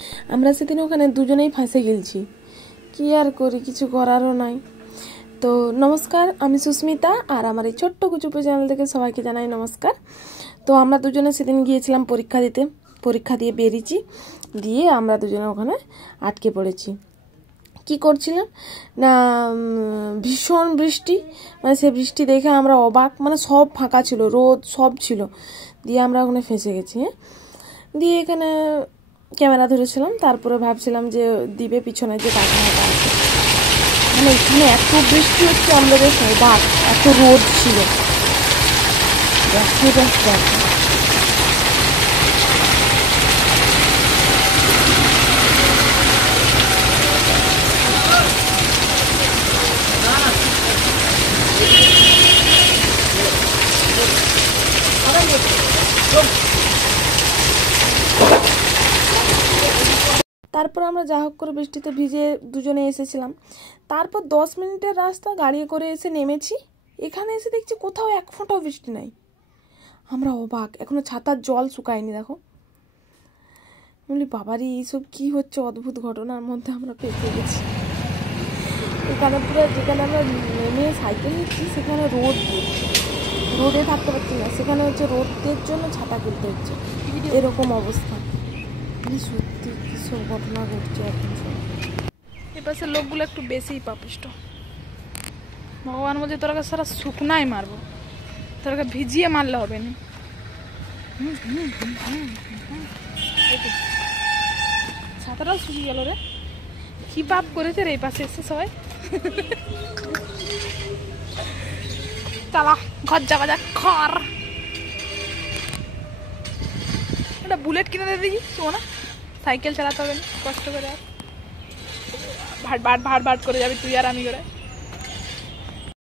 আমরা সেদিন ওখানে দুজনেই ফাঁসে গেলছি, কি আর করি, কিছু করারও নাই। তো নমস্কার, আমি সুস্মিতা, আর আমার এই ছোট্ট কুচুপু চ্যানেল থেকে সবাইকে জানাই নমস্কার। তো আমরা দুজনে সেদিন গিয়েছিলাম পরীক্ষা দিতে, পরীক্ষা দিয়ে বেরিয়েছি, দিয়ে আমরা দুজনে ওখানে আটকে পড়েছি। কি করছিলাম না, ভীষণ বৃষ্টি, মানে সে বৃষ্টি দেখে আমরা অবাক, মানে সব ফাঁকা ছিল, রোদ সব ছিল, দিয়ে আমরা ওখানে ফেঁসে গেছি। দিয়ে এখানে ক্যামেরা ধরেছিলাম, তারপরে ভাবছিলাম যে দ্বীপে পিছনে যে কাকিমাটা আছে, মানে এখানে এত বৃষ্টি হচ্ছে, আমরা বেশ অবাক, এত রোদ ছিল। দেখো দেখো তারপর আমরা যা হোক করে বৃষ্টিতে ভিজে দুজনে এসেছিলাম। তারপর 10 মিনিটের রাস্তা গাড়ি করে এসে নেমেছি, এখানে এসে দেখছি কোথাও এক ফোঁটাও বৃষ্টি নাই। আমরা অবাক, এখনো ছাতার জল শুকায়নি। দেখো, বলি বাবারি, এইসব কি হচ্ছে, অদ্ভুত ঘটনার মধ্যে আমরা ফেঁসে গেছি। এখানে পুরো যেখানে আমরা নেমে সাইকেল নিচ্ছি সেখানে রোদ পড়ছে, রোদে থাকতে পারছি না, সেখানে হচ্ছে রোদের জন্য ছাতা কিনতে হচ্ছে, এরকম অবস্থা। সত্যি কিসব ঘটনা ঘটছে এখন। এ পাশের লোকগুলো একটু বেশিই পাপিষ্ট। ভগবান বলছে তোরাকে সারা শুকনাই মারবো, তোরাকে ভিজিয়ে মারলে হবে না। ছাতাটাও শুকিয়ে গেল রে, কি পাপ করেছে রে এই পাশে এসে সবাই। চালা ঘর যাওয়া যাক, খর একটা বুলেট কিনে দিয়ে দেখি, শোনা সাইকেল চালাতে হবে না কষ্ট করে, আর ভাট ভাট ভাট ভাট করে যাবি তুই আর আমি করে।